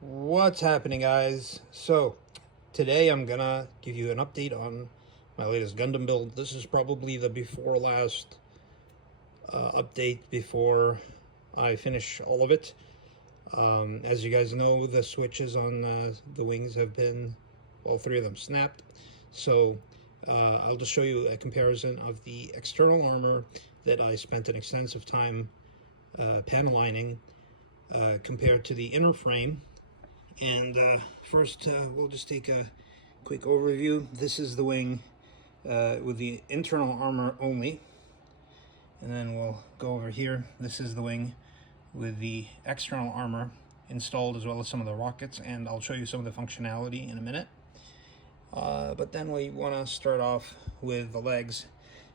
What's happening, guys? So today I'm gonna give you an update on my latest Gundam build. This is probably the before last update before I finish all of it. As you guys know, the switches on the wings have been, all three of them, snapped. So I'll just show you a comparison of the external armor that I spent an extensive time panel lining compared to the inner frame. And first, we'll just take a quick overview. This is the wing with the internal armor only. And then we'll go over here. This is the wing with the external armor installed, as well as some of the rockets. And I'll show you some of the functionality in a minute. But then we want to start off with the legs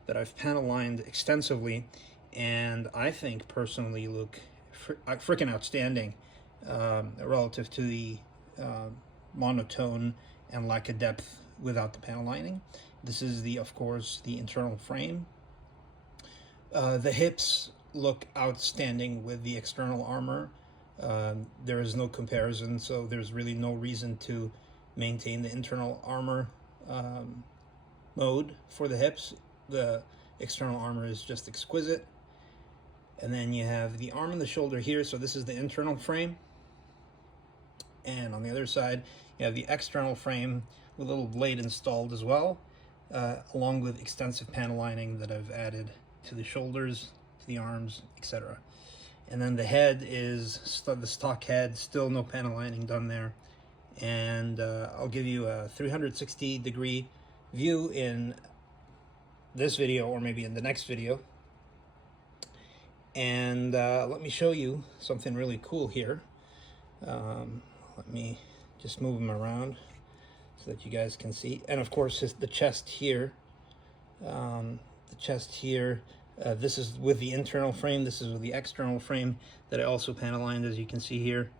that I've panel lined extensively. And I think personally look freaking outstanding. Relative to the monotone and lack of depth without the panel lining. This is of course, the internal frame. The hips look outstanding with the external armor. There is no comparison, so there's really no reason to maintain the internal armor mode for the hips. The external armor is just exquisite. And then you have the arm and the shoulder here, so this is the internal frame. And on the other side, you have the external frame with a little blade installed as well, along with extensive panel lining that I've added to the shoulders, to the arms, etc. And then the head is the stock head, still no panel lining done there. And I'll give you a 360-degree view in this video, or maybe in the next video. And let me show you something really cool here. Let me just move them around so that you guys can see. And of course, the chest here. This is with the internal frame. This is with the external frame that I also panel lined, as you can see here.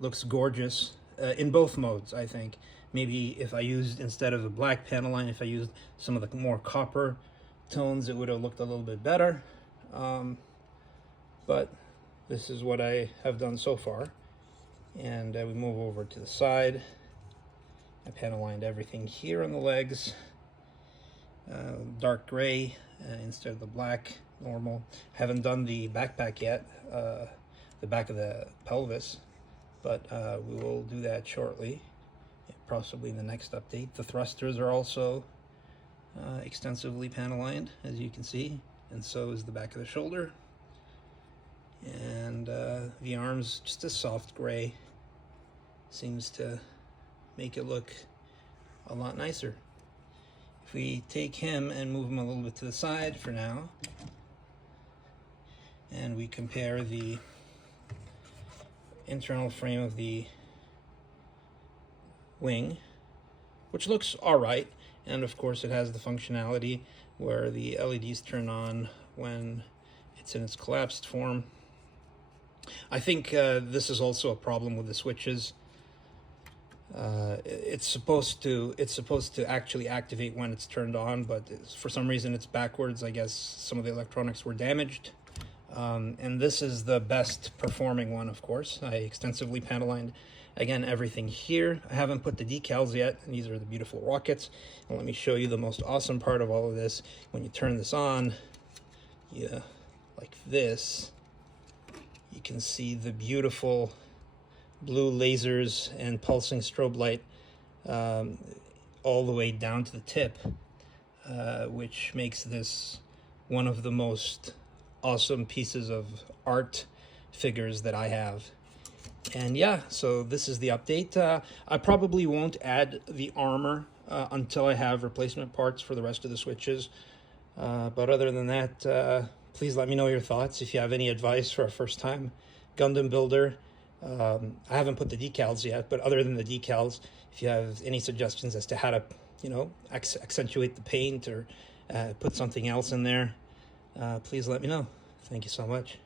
Looks gorgeous in both modes, I think. Maybe if I used, instead of a black panel line, if I used some of the more copper tones, it would have looked a little bit better. But this is what I have done so far. And we move over to the side. I panel lined everything here on the legs. Dark gray instead of the black normal. Haven't done the backpack yet, the back of the pelvis, but we will do that shortly, possibly in the next update. The thrusters are also extensively panel lined, as you can see, and so is the back of the shoulder. And the arms, just a soft gray, seems to make it look a lot nicer. If we take him and move him a little bit to the side for now, and we compare the internal frame of the wing, which looks all right, and of course it has the functionality where the LEDs turn on when it's in its collapsed form. I think this is also a problem with the switches. It's supposed to actually activate when it's turned on, but for some reason it's backwards. I guess some of the electronics were damaged. And this is the best performing one, of course. I extensively panel lined, again, everything here. I haven't put the decals yet, and these are the beautiful rockets. And let me show you the most awesome part of all of this. When you turn this on, like this, you can see the beautiful blue lasers and pulsing strobe light all the way down to the tip, which makes this one of the most awesome pieces of art figures that I have. And yeah, so this is the update. I probably won't add the armor until I have replacement parts for the rest of the switches. But other than that, please let me know your thoughts. If you have any advice for a first-time Gundam builder. I haven't put the decals yet, but other than the decals, if you have any suggestions as to how to, accentuate the paint or put something else in there, please let me know. Thank you so much.